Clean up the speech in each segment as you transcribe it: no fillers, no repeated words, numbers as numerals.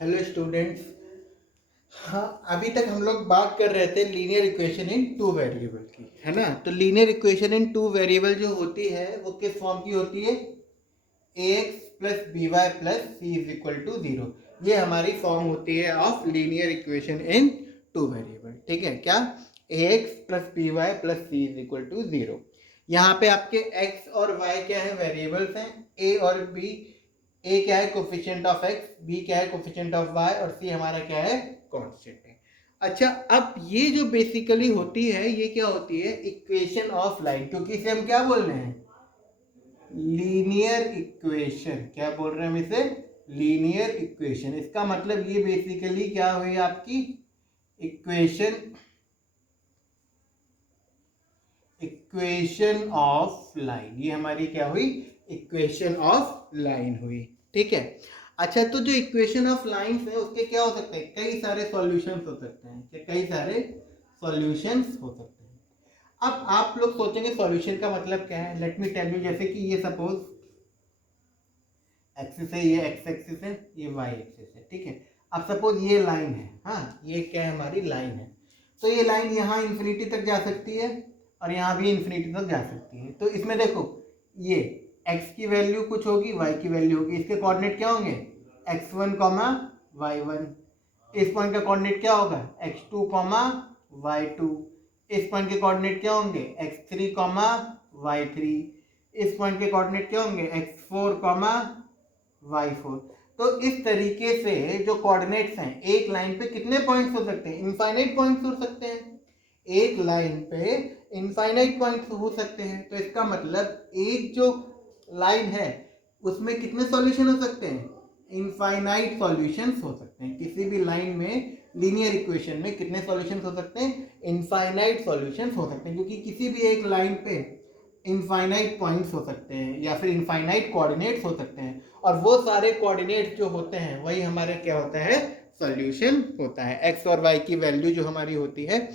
Hello students. हाँ, अभी तक हम लोग बात कर रहे थे linear equation in two variable की, है ना। तो linear equation in two variable जो होती है वो किस फॉर्म की होती है? ax plus B Y plus C is equal to zero. ये हमारी फॉर्म होती है of linear equation in two variable. ठीक है क्या? ax plus B Y plus C is equal to zero. यहाँ पे आपके x और y क्या है? वेरिएबल्स हैं, a और b। a क्या है? कोफिशिएंट ऑफ x, b क्या है? कोफिशिएंट ऑफ y, और c हमारा क्या है? कांस्टेंट है। अच्छा, अब ये जो बेसिकली होती है ये क्या होती है? इक्वेशन ऑफ लाइन, क्योंकि इसे हम क्या बोल रहे हैं? Linear equation. क्या बोल रहे हैं हम इसे? Linear equation. इसका मतलब ये बेसिकली क्या हुई आपकी? Equation of line. ये हमारी क्या हुई? इक्वेशन ऑफ लाइन हुई। ठीक है। अच्छा, तो जो इक्वेशन ऑफ लाइंस है उसके क्या हो सकते हैं? कई सारे सॉल्यूशंस हो सकते हैं। क्या कई सारे सॉल्यूशंस हो सकते हैं? अब आप लोग सोचेंगे सॉल्यूशन का मतलब क्या है? Let me tell you. जैसे कि ये सपोज एक्सिस है, ये एक्स एक्सिस है, ये वाई एक्सिस है। ठीक है। अब सपोज ये लाइन है, हाँ, ये क्या है? हमारी लाइन है। तो ये लाइन यहाँ इंफिनिटी तक जा सकती है और यहाँ भी इंफिनिटी तक जा सकती है। तो इसमें देखो, ये x की वैल्यू कुछ होगी, y की वैल्यू होगी। इसके कोऑर्डिनेट क्या होंगे? x1 comma y1। इस पॉइंट का कोऑर्डिनेट क्या होगा? x2 comma y2। इस पॉइंट के कोऑर्डिनेट क्या होंगे? x3 comma y3। इस पॉइंट के कोऑर्डिनेट क्या होंगे? x4 comma y4। तो इस तरीके से जो कोऑर्डिनेट्स हैं, एक लाइन पे कितने पॉइंट्स हो सकते हैं? इनफाइनाइट पॉइंट्स हो सकते हैं। एक लाइन पे इनफाइनाइट पॉइंट्स हो सकते हैं। तो इसका मतलब एक जो लाइन है उसमें कितने सॉल्यूशन हो सकते हैं? इनफाइनाइट सॉल्यूशंस हो सकते हैं। किसी भी लाइन में लीनियर इक्वेशन में कितने सॉल्यूशंस हो सकते हैं? इनफाइनाइट सॉल्यूशंस हो सकते हैं, क्योंकि किसी भी एक लाइन पे इनफाइनाइट पॉइंट्स हो सकते हैं या फिर इनफाइनाइट कोऑर्डिनेट्स हो सकते हैं, और वो सारे कोऑर्डिनेट्स जो होते हैं वही हमारे क्या होता है? सॉल्यूशन होता है। एक्स और वाई की वैल्यू जो हमारी होती है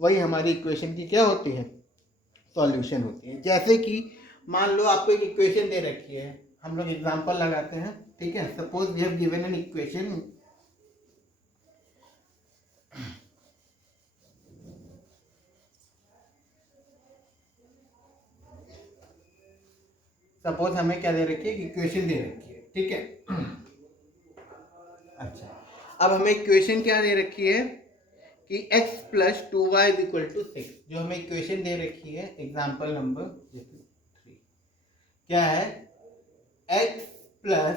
वही हमारी इक्वेशन की क्या होती है? सॉल्यूशन होती है। जैसे कि मान लो आपको एक इक्वेशन दे रखी है, हम लोग एग्जांपल लगाते हैं। ठीक है। Suppose we have given an equation. Suppose हमें क्या दे रखी है? इक्वेशन दे रखी है। ठीक है। अच्छा, अब हमें इक्वेशन क्या दे रखी है कि x plus two Y is equal to six. जो हमें इक्वेशन दे रखी है, एग्जाम्पल नंबर 3, क्या है? x plus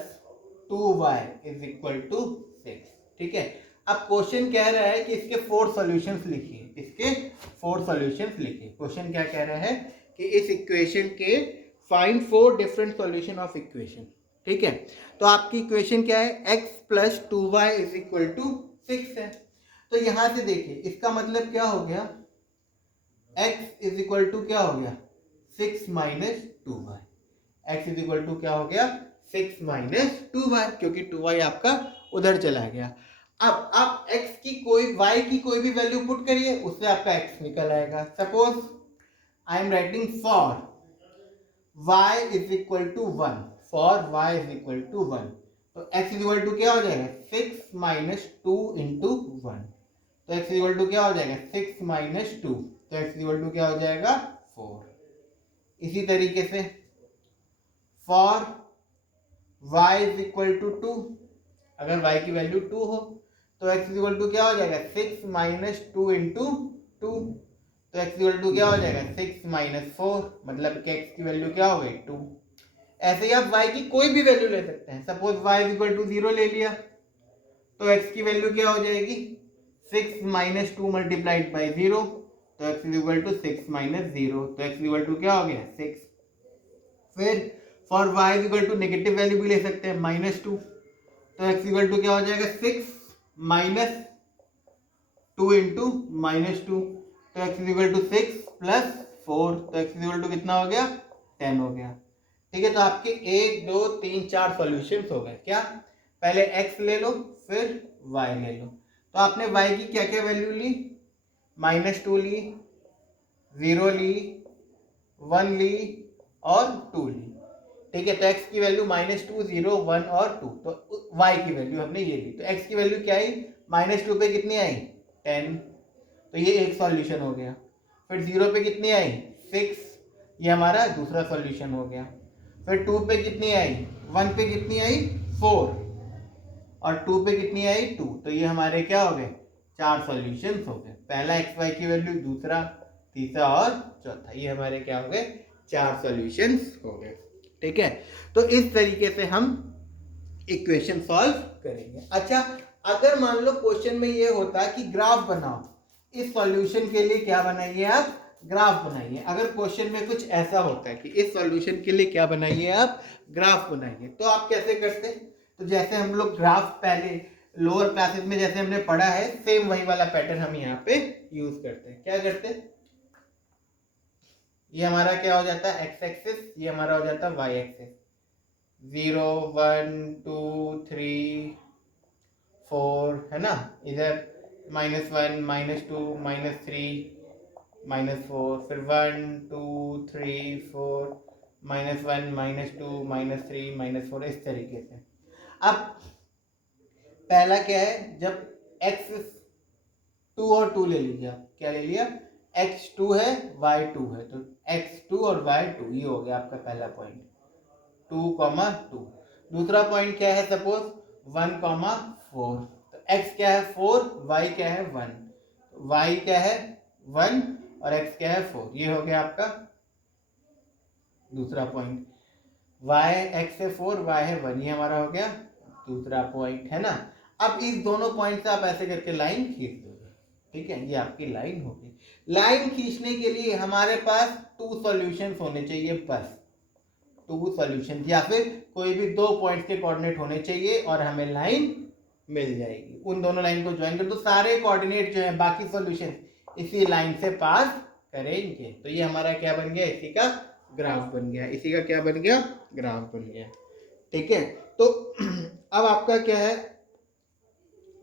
two Y is equal to six. ठीक है। अब क्वेश्चन कह रहा है कि इसके फोर सॉल्यूशंस लिखिए। इसके फोर सॉल्यूशंस लिखिए। क्वेश्चन क्या कह रहा है कि इस इक्वेशन के find four different solution of equation. ठीक है। तो आपकी इक्वेशन क्या है? x plus two Y is equal to six है। तो यहां से देखिए, इसका मतलब क्या हो गया? x इज इक्वल टू क्या हो गया? Six minus two Y. X is equal to क्या हो गया? सिक्स माइनस टू वाई, क्योंकि टू वाई आपका उधर चला गया। अब आप x की कोई, y की कोई भी वैल्यू पुट करिए, उससे आपका x निकल आएगा। Suppose I am writing for y is equal to one. For y is equal to one, तो x इज इक्वल टू क्या हो जाएगा? Six minus two into one. तो x इक्वल टू क्या हो जाएगा? सिक्स माइनस टू, तो x equal to क्या हो जाएगा? फोर। इसी तरीके से for y is equal to two, अगर y की वैल्यू टू हो तो x इक्वल टू क्या हो जाएगा? Six minus two into two, तो x इक्वल टू क्या हो जाएगा? सिक्स माइनस फोर, मतलब कि x की वैल्यू क्या हो गई? टू। ऐसे ही आप y की कोई भी वैल्यू ले सकते हैं। Suppose y is equal to zero ले लिया, तो x की वैल्यू क्या हो जाएगी? Six minus two multiplied by zero, तो x is equal to six minus zero, तो x इक्वल टू क्या हो गया? सिक्स। फिर for y is equal to negative value भी ले सकते हैं, माइनस टू, तो x इक्वल टू क्या हो जाएगा? Six minus two into minus two, तो x is equal to six plus four, तो x इज इक्वल टू कितना हो गया? 10 हो गया। ठीक है। तो आपके एक दो तीन चार सॉल्यूशंस हो गए। क्या? पहले x ले लो, फिर y ले लो। तो आपने y की क्या क्या वैल्यू ली? माइनस टू ली, जीरो ली, वन ली और टू ली। ठीक है। तो x की वैल्यू -2, 0, 1 और 2, तो y की वैल्यू हमने ये ली। तो x की वैल्यू क्या आई, -2 पे कितनी आई 10, तो ये एक सॉल्यूशन हो गया। फिर 0 पे कितनी आई 6, ये हमारा दूसरा सॉल्यूशन हो गया। फिर 2 पे कितनी आई 1 पे कितनी आई 4 और 2 पे कितनी आई 2, तो ये हमारे क्या हो गए 4 सॉल्यूशंस हो गए। पहला एक्स वाई की वैल्यू, दूसरा, तीसरा और चौथा, ये हमारे क्या हो गए 4 सॉल्यूशंस हो गए। ठीक है, तो इस तरीके से हम इक्वेशन सॉल्व करेंगे। अच्छा, अगर मान लो क्वेश्चन में ये होता कि ग्राफ बनाओ, इस सॉल्यूशन के लिए क्या बनाइए आप, ग्राफ बनाइए। अगर क्वेश्चन में कुछ ऐसा होता है कि इस सॉल्यूशन के लिए क्या बनाइए आप, ग्राफ बनाइए, तो आप कैसे करते? तो जैसे हम लोग ग्राफ पहले लोअर क्लासेस में जैसे हमने पढ़ा है, सेम वही वाला पैटर्न हम यहाँ पे यूज करते हैं। क्या करते हैं, ये हमारा क्या हो जाता है एक्स एक्सिस, ये हमारा हो जाता है वाई एक्सिस। 0, 1, 2, 3, 4 है ना, इधर -1, -2, -3, -4, फिर 1, 2, 3, 4, -1, -2, -3, -4, इस तरीके से। अब पहला क्या है, जब x 2 और 2 ले लीजिए आप, क्या ले लिया x2 है y2 है, तो x2 और y2 ये हो गया आपका पहला पॉइंट 2, 2। दूसरा पॉइंट क्या है, सपोज 1, 4, तो x क्या है 4, y क्या है 1, y क्या है 1 और x क्या है 4, ये हो गया आपका दूसरा पॉइंट। y x है 4, y है 1, ये हमारा हो गया दूसरा पॉइंट, है ना। अब इस दोनों पॉइंट से आप ऐसे करके लाइन खींच दोगे, ठीक है, ये आपकी लाइन होगी। लाइन खींचने के लिए हमारे पास 2 सॉल्यूशंस होने चाहिए, बस 2 सॉल्यूशन, या फिर कोई भी 2 पॉइंट्स के कोऑर्डिनेट होने चाहिए और हमें लाइन मिल जाएगी। उन दोनों लाइन को ज्वाइन कर दो, सारे कोऑर्डिनेट जो है बाकी सॉल्यूशन इसी लाइन से पास करेंगे, तो ये हमारा क्या बन गया, इसी का ग्राफ बन गया, इसी का क्या बन गया, ग्राफ बन गया। ठीक है, तो अब आपका क्या है,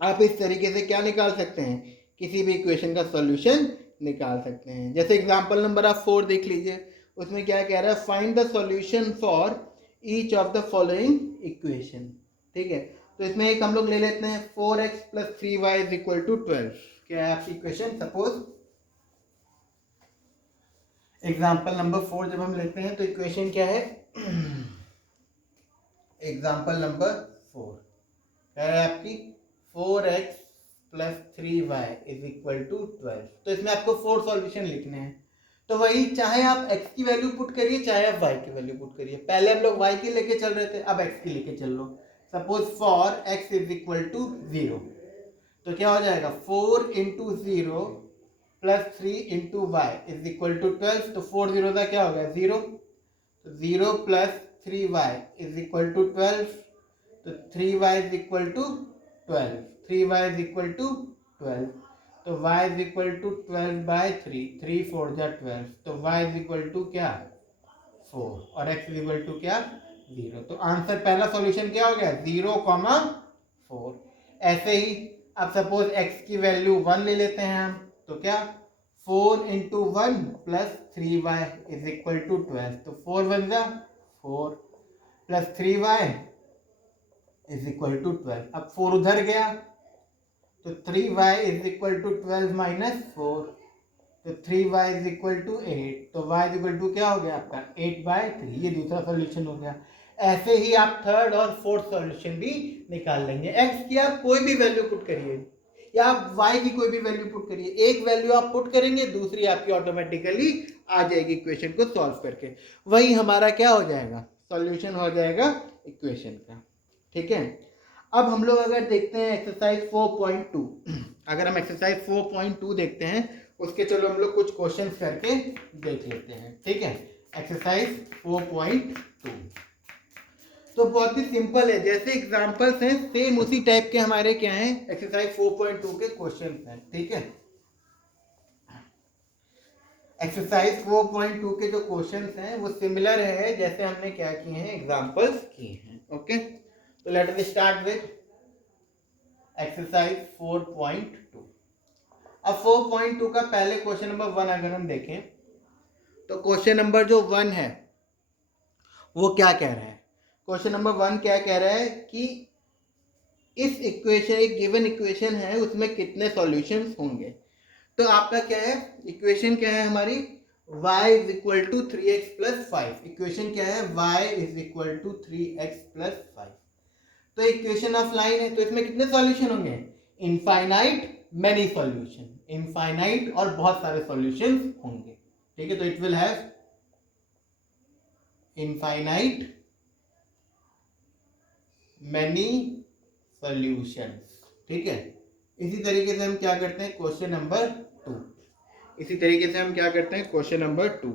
आप इस तरीके से क्या निकाल सकते हैं, किसी भी इक्वेशन का सॉल्यूशन निकाल सकते हैं। जैसे एग्जांपल नंबर आप 4 देख लीजिए, उसमें क्या कह रहा है, find the solution for each of the following equation. ठीक है, तो इसमें एक हम लोग ले लेते हैं 4x + 3y = 12। क्या है आपकी इक्वेशन, सपोज एग्जांपल नंबर 4 जब हम लेते हैं तो इक्वेशन क्या है, एग्जांपल नंबर 4 क्या है आपकी 4x + 3y = 12। तो इसमें आपको 4 सॉल्यूशन लिखने हैं, तो वही चाहे आप x की वैल्यू पुट करिए चाहे आप y की वैल्यू पुट करिए। पहले हम लोग y की लेके चल रहे थे, अब x की लेके चल लो। सपोज फॉर x = 0, तो क्या हो जाएगा 4 × 0 + 3 × y = 12, तो 4 0 का क्या हो गया 0, तो 0 + 3y = 12, तो 3y = 12, 3y = 12, तो y = 12/3, 3 4 जा 12, तो y = क्या 4 और x = क्या 0। तो आंसर पहला सॉल्यूशन क्या हो गया 0, 4। ऐसे ही अब सपोज x की वैल्यू 1 ले लेते हैं हम, तो क्या 4 × 1 + 3y = 12, तो 4 1 जा 4 + 3y = 12। अब 4 उधर गया तो 3y = 12 - 4, तो 3y = 8, तो y = क्या हो गया आपका 8/3, ये दूसरा सॉल्यूशन हो गया। ऐसे ही आप थर्ड और फोर्थ सॉल्यूशन भी निकाल लेंगे। x की आप कोई भी वैल्यू पुट करिए या आप y की कोई भी वैल्यू पुट करिए, एक वैल्यू आप पुट करेंगे दूसरी आपकी ऑटोमेटिकली आ जाएगी इक्वेशन को सॉल्व करके, वही हमारा क्या हो जाएगा सॉल्यूशन हो जाएगा इक्वेशन का। ठीक है, अब हम लोग अगर देखते हैं एक्सरसाइज 4.2, अगर हम एक्सरसाइज 4.2 देखते हैं, उसके चलो हम लोग कुछ क्वेश्चंस करके देख लेते हैं। ठीक है, एक्सरसाइज 4.2 तो बहुत ही सिंपल है, जैसे एग्जांपल्स हैं सेम उसी टाइप के हमारे क्या हैं एक्सरसाइज 4.2 के क्वेश्चंस हैं। ठीक है, एक्सरसाइज 4.2 के जो क्वेश्चंस हैं वो सिमिलर है जैसे हमने क्या किए हैं एग्जांपल्स किए हैं। ओके, तो let us start with exercise 4.2। अब 4.2 का पहले क्वेश्चन नंबर 1 अगर हम देखें तो क्वेश्चन नंबर जो 1 है वो क्या कह रहा है? क्वेश्चन नंबर 1 क्या कह रहा है कि इस इक्वेशन, एक गिवन इक्वेशन है, उसमें कितने सॉल्यूशंस होंगे। तो आपका क्या है, इक्वेशन क्या है हमारी, y is equal to 3x plus 5। Equation क्या है, y is equal to 3x plus 5। तो इक्वेशन ऑफ लाइन है, तो इसमें कितने सॉल्यूशन होंगे, इनफाइनाइट मैनी सॉल्यूशन, इनफाइनाइट और बहुत सारे सॉल्यूशंस होंगे। ठीक है, तो it will have infinite many solutions. ठीक है, इसी तरीके से हम क्या करते हैं क्वेश्चन नंबर 2। इसी तरीके से हम क्या करते हैं क्वेश्चन नंबर 2।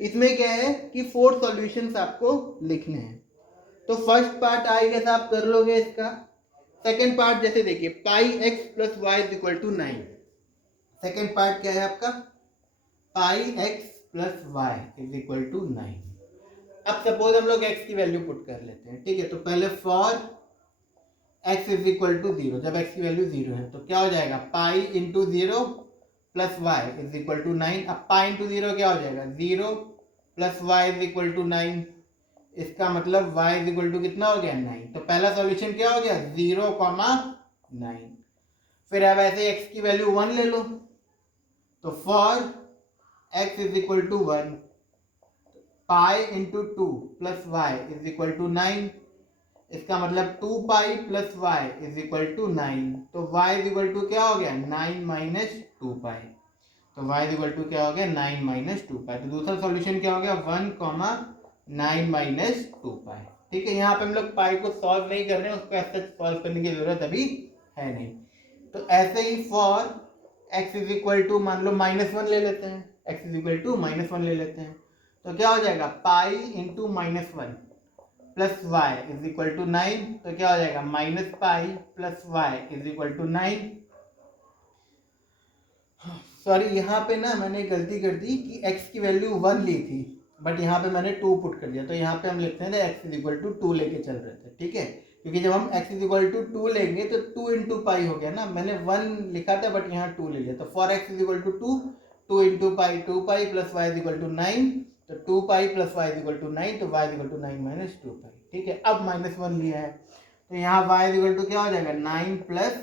इसमें क्या है कि 4 सॉल्यूशंस आपको लिखने हैं। तो फर्स्ट पार्ट आई गेस आप कर लोगे इसका। सेकंड पार्ट जैसे देखिए, pi x plus Y is equal to 9। Second part क्या है आपका, pi x plus Y is equal to 9। अब सपोज हम लोग x की वैल्यू पुट कर लेते हैं। ठीक है, तो पहले for x is equal to 0, जब x की वैल्यू 0 है तो क्या हो जाएगा, pi into 0 plus Y is equal to 9। अब पाई इंटू 0 क्या हो जाएगा, 0 plus Y is equal to 9। इसका मतलब y इज इक्वल टू कितना हो गया, 9। तो पहला सॉल्यूशन क्या हो गया, 0,9। फिर अब ऐसे x की वैल्यू 1 ले लो, तो for x is equal to 1, pi into 2 plus Y is equal to 9। इसका मतलब 2 pi plus Y is equal to 9। तो y इज इक्वल टू क्या हो गया, 9 माइनस 2 पाई। तो y इज इक्वल टू क्या हो गया, 9 माइनस 2 पाई। तो दूसरा सॉल्यूशन क्या हो गया, 1,9 माइनस 2 पाई। ठीक है, यहाँ पे हम लोग पाई को सॉल्व नहीं कर रहे हैं, उसको ऐसे सॉल्व करने की जरूरत अभी है नहीं। तो ऐसे ही for x is equal to, मान लो -1 ले लेते हैं, x इज इक्वल टू -1 ले लेते हैं, तो क्या हो जाएगा, pi into -1 plus Y is equal to 9। तो क्या हो जाएगा, minus pi plus Y is equal to 9। Sorry, यहाँ पे ना मैंने गलती कर दी कि x की वैल्यू 1 ली थी, बट यहाँ पे मैंने 2 पुट कर दिया। तो यहाँ पे हम लिखते हैं ना x इज इक्वल टू 2 लेके चल रहे थे। ठीक है, क्योंकि जब हम x इज इक्वल टू 2 लेंगे तो 2 इंटू पाई हो गया ना, मैंने 1 लिखा था बट यहाँ 2 ले लिया। तो for x is equal to 2, 2 into pi 2 pi plus Y is equal to 9। तो 2 pi plus Y is equal to 9, तो Y is equal to 9 minus 2 pi. ठीक है, अब -1 लिया है, तो यहाँ वाई इज इक्वल टू क्या हो जाएगा, 9 प्लस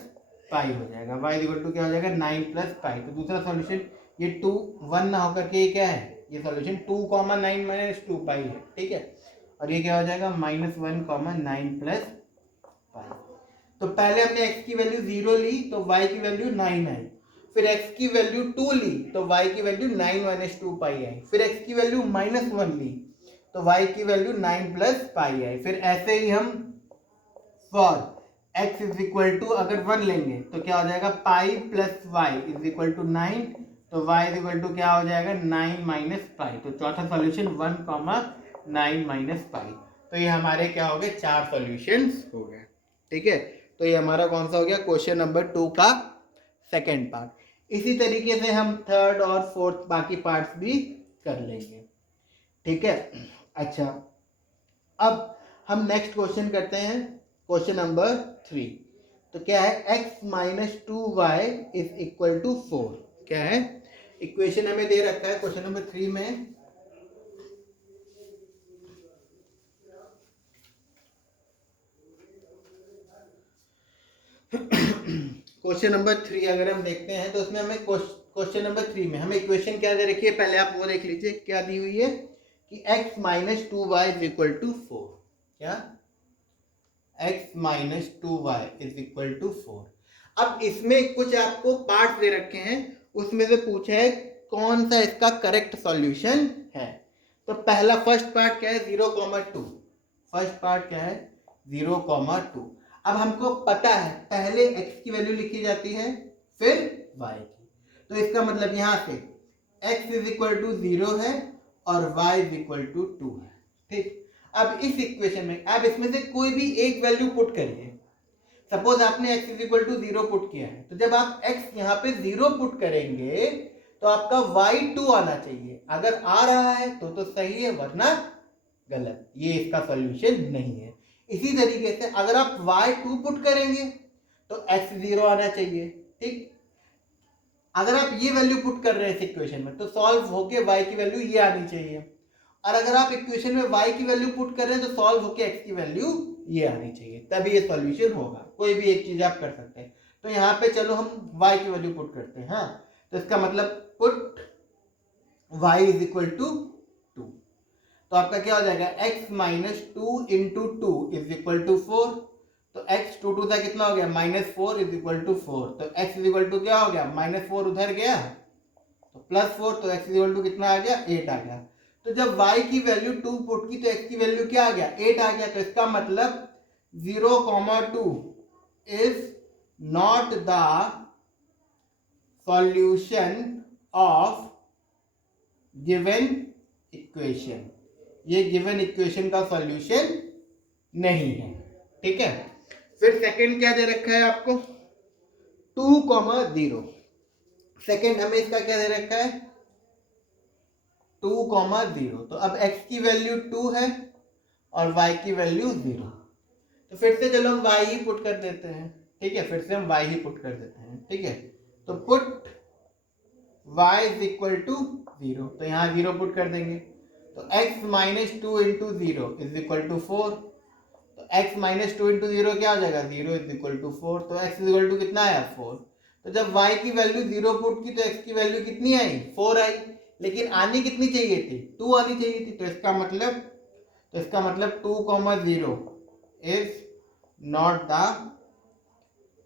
पाई हो जाएगा। y इज इक्वल टू क्या हो जाएगा, 9 प्लस पाई। तो दूसरा सॉल्यूशन, ये 2 1 ना होकर के ये क्या है, ये सॉल्यूशन 2,9 माइनस 2 पाई है। ठीक है, और ये क्या हो जाएगा, -1,9 प्लस पाई। तो पहले हमने x की वैल्यू 0 ली तो y की वैल्यू 9 आई, फिर x की वैल्यू 2 ली तो y की वैल्यू 9 माइनस 2 पाई आई, फिर x की वैल्यू -1 ली तो y की वैल्यू 9 प्लस पाई आई। फिर ऐसे ही हम for x is equal to अगर 1 लेंगे तो क्या हो जाएगा, pi plus Y is equal to 9। तो y इज इक्वल टू क्या हो जाएगा, 9 माइनस पाई। तो चौथा सॉल्यूशन 1,9 माइनस पाई। तो ये हमारे क्या हो गए, 4 सॉल्यूशंस हो गए। ठीक है, तो ये हमारा कौन सा हो गया, क्वेश्चन नंबर 2 का सेकेंड पार्ट। इसी तरीके से हम थर्ड और फोर्थ बाकी पार्ट्स भी कर लेंगे। ठीक है, अच्छा अब हम नेक्स्ट क्वेश्चन करते हैं, क्वेश्चन नंबर 3। तो क्या है, x minus 2y is equal to 4। क्या है, इक्वेशन हमें दे रखा है क्वेश्चन नंबर 3 में। क्वेश्चन नंबर 3 अगर हम देखते हैं तो उसमें हमें क्वेश्चन नंबर 3 में हमें इक्वेशन क्या दे रखी है, पहले आप वो देख लीजिए क्या दी हुई है कि x minus 2y is equal to 4। क्या, x minus 2y is equal to 4। अब इसमें कुछ आपको पार्ट दे रखे हैं, उसमें से पूछा है कौन सा इसका करेक्ट सॉल्यूशन है। तो पहला फर्स्ट पार्ट क्या है, 0,2। फर्स्ट पार्ट क्या है, 0,2। अब हमको पता है पहले x की वैल्यू लिखी जाती है फिर y की। तो इसका मतलब यहां से x इज इक्वल टू 0 है और y इज इक्वल टू 2 है। ठीक, अब इस इक्वेशन में अब इसमें से कोई भी एक वैल्यू पुट करिए। सपोज आपने x is equal to 0 put किया है, तो जब आप x यहाँ पे 0 पुट करेंगे तो आपका y 2 आना चाहिए। अगर आ रहा है तो सही है, वरना गलत, ये इसका सॉल्यूशन नहीं है। इसी तरीके से अगर आप y 2 पुट करेंगे तो x 0 आना चाहिए। ठीक, अगर आप ये वैल्यू पुट कर रहे हैं इस इक्वेशन में तो सॉल्व होके y की वैल्यू ये आनी चाहिए। और अगर आप इक्वेशन में y की वैल्यू पुट कर रहे हैं तो सॉल्व होके x की वैल्यू ये आनी चाहिए, तभी ये सॉल्यूशन होगा। कोई भी एक चीज आप कर सकते हैं। तो यहाँ पे चलो हम y की वैल्यू पुट करते हैं। हाँ, तो इसका मतलब put y is equal to 2। तो आपका क्या हो जाएगा, x minus 2 into 2 is equal to 4। तो x 2 2 था कितना हो गया, माइनस 4 इज इक्वल टू 4। तो x इज इक्वल टू क्या हो गया, माइनस 4 उधर गया तो प्लस 4, तो x इज इक्वल टू कितना आ गया, 8 आ गया। तो जब y की वैल्यू 2 पुट की तो x की वैल्यू क्या आ गया, 8 आ गया। तो इसका मतलब 0,2 is not the solution of given equation. ये गिवन इक्वेशन का सॉल्यूशन नहीं है। ठीक है, फिर सेकंड क्या दे रखा है आपको, 2,0। सेकंड हमें इसका क्या दे रखा है, 2,0। तो अब x की वैल्यू 2 है और y की वैल्यू 0। तो फिर से चलो हम y ही पुट कर देते हैं। ठीक है, फिर से हम y ही पुट कर देते हैं। ठीक है, तो put y is equal to 0। तो यहाँ 0 पुट कर देंगे। तो x minus 2 into 0 is equal to 4। तो x माइनस 2 इंटू 0 क्या हो जाएगा, 0 इज इक्वल टू 4। तो x इज इक्वल टू कितना आया, 4। तो जब y की वैल्यू 0 पुट की तो x की वैल्यू कितनी आई, 4 आई। लेकिन आनी कितनी चाहिए थी, 2 आनी चाहिए थी। तो इसका मतलब 2,0 is not the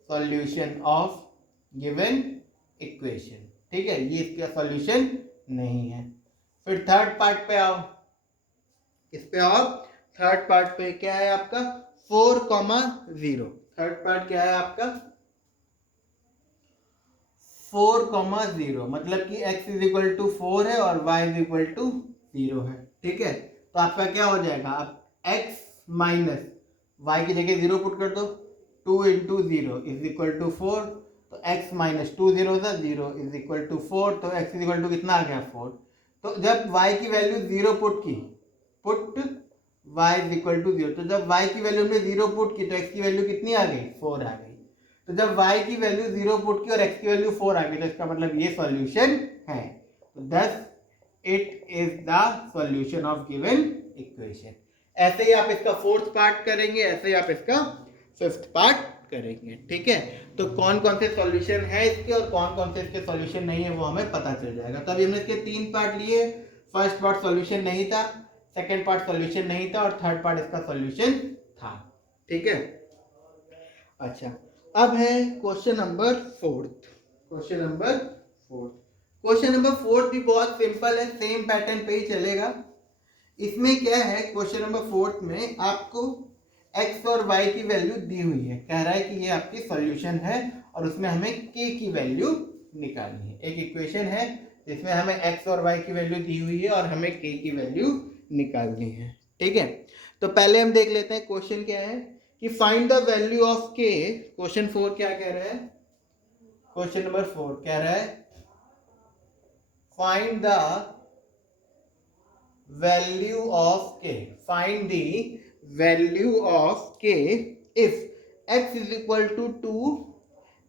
solution of given equation. ठीक है, ये इसका सॉल्यूशन नहीं है। फिर थर्ड पार्ट पे आओ। किस पे आओ, थर्ड पार्ट पे क्या है आपका 4,0। थर्ड पार्ट क्या है आपका 4,0, मतलब कि x इज इक्वल टू 4 है और y इज इक्वल टू 0 है। ठीक है, तो आपका क्या हो जाएगा, अब x माइनस y की जगह 0 पुट कर दो, 2 इंटू 0 इज इक्वल टू 4। तो x माइनस 2 0 था, 0 इज इक्वल टू 4। तो x इज इक्वल टू कितना आ गया, 4। तो जब y की वैल्यू 0 पुट की, put y is equal to 0। तो जब y की वैल्यू हमने 0 पुट की तो x की वैल्यू कितनी आ गई, 4 आ गई। तो जब y की वैल्यू 0 पुट की और x की वैल्यू 4 आ गई तो इसका मतलब ये सॉल्यूशन है। तो thus it is the solution of given equation. ऐसे ही आप इसका फोर्थ पार्ट करेंगे, ऐसे ही आप इसका फिफ्थ पार्ट करेंगे। ठीक है, तो कौन कौन से सॉल्यूशन है इसके और कौन कौन से इसके सॉल्यूशन नहीं है वो हमें पता चल जाएगा। तो अभी हमने इसके 3 पार्ट लिए। फर्स्ट पार्ट सॉल्यूशन नहीं था, सेकेंड पार्ट सॉल्यूशन नहीं था और थर्ड पार्ट इसका सॉल्यूशन था। ठीक है, अच्छा अब है question number 4। Question number 4, question number 4 भी बहुत सिंपल है, सेम पैटर्न पे ही चलेगा। इसमें क्या है, क्वेश्चन नंबर 4 में आपको x और y की वैल्यू दी हुई है। कह रहा है कि ये आपकी सॉल्यूशन है और उसमें हमें k की वैल्यू निकालनी है। एक इक्वेशन है जिसमें हमें x और y की वैल्यू दी हुई है और हमें k की वैल्यू निकालनी है। ठीक है, तो पहले हम देख लेते हैं क्वेश्चन क्या है कि find the value of k। Question 4 क्या कह रहा है, क्वेश्चन नंबर 4 कह रहा है find the value of k, find the value of k if x is equal to 2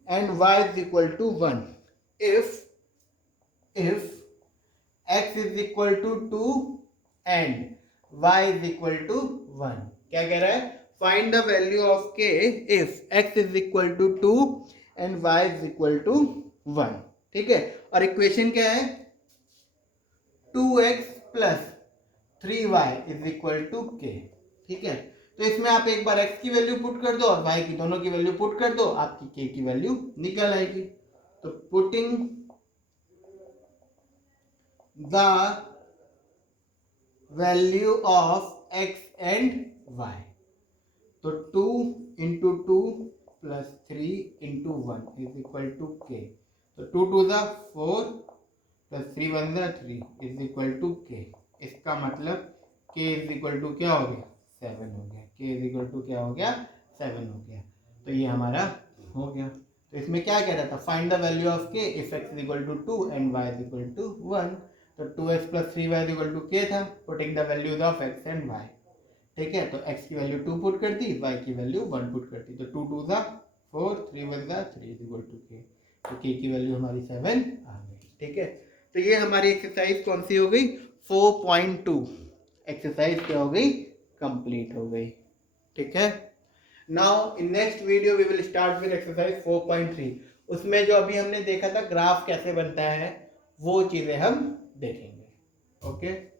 and y is equal to 1। if x is equal to 2 and y is equal to 1। क्या कह रहा है, find the value of k if x is equal to 2 and y is equal to 1। ठीक है, और equation क्या है 2x plus 3y is equal to k। ठीक है, तो इसमें आप एक बार x की वैल्यू पुट कर दो और y की, दोनों की वैल्यू पुट कर दो, आपकी k की वैल्यू निकल आएगी। तो putting the value of x and y, तो 2 into 2 plus 3 into 1 is equal to k। तो 2 2 ज़ा 4 प्लस 3 1 ज़ा 3 इज इक्वल टू k। इसका मतलब k इज इक्वल टू क्या हो गया, 7 हो गया। k इज इक्वल टू क्या हो गया, 7 हो गया। तो ये हमारा हो गया। तो इसमें क्या कह रहा था, find the value of k if x is equal to 2 and y is equal to 1। तो 2x plus 3y is equal to k था, putting the values of x and y। ठीक है, तो x की वैल्यू 2 पुट कर दी, y की value 1 put कर दी। तो 2 2 ज़ा 4, 3 1 ज़ा 3 इज इक्वल टू k। तो k की वैल्यू हमारी 7 आ गई। ठीक है, तो ये हमारी एक्सरसाइज कौन सी हो गई, 4.2। एक्सरसाइज क्या हो गई, कंप्लीट हो गई। ठीक है, now in next video we will start with exercise 4.3। उसमें जो अभी हमने देखा था ग्राफ कैसे बनता है वो चीजें हम देखेंगे। ओके।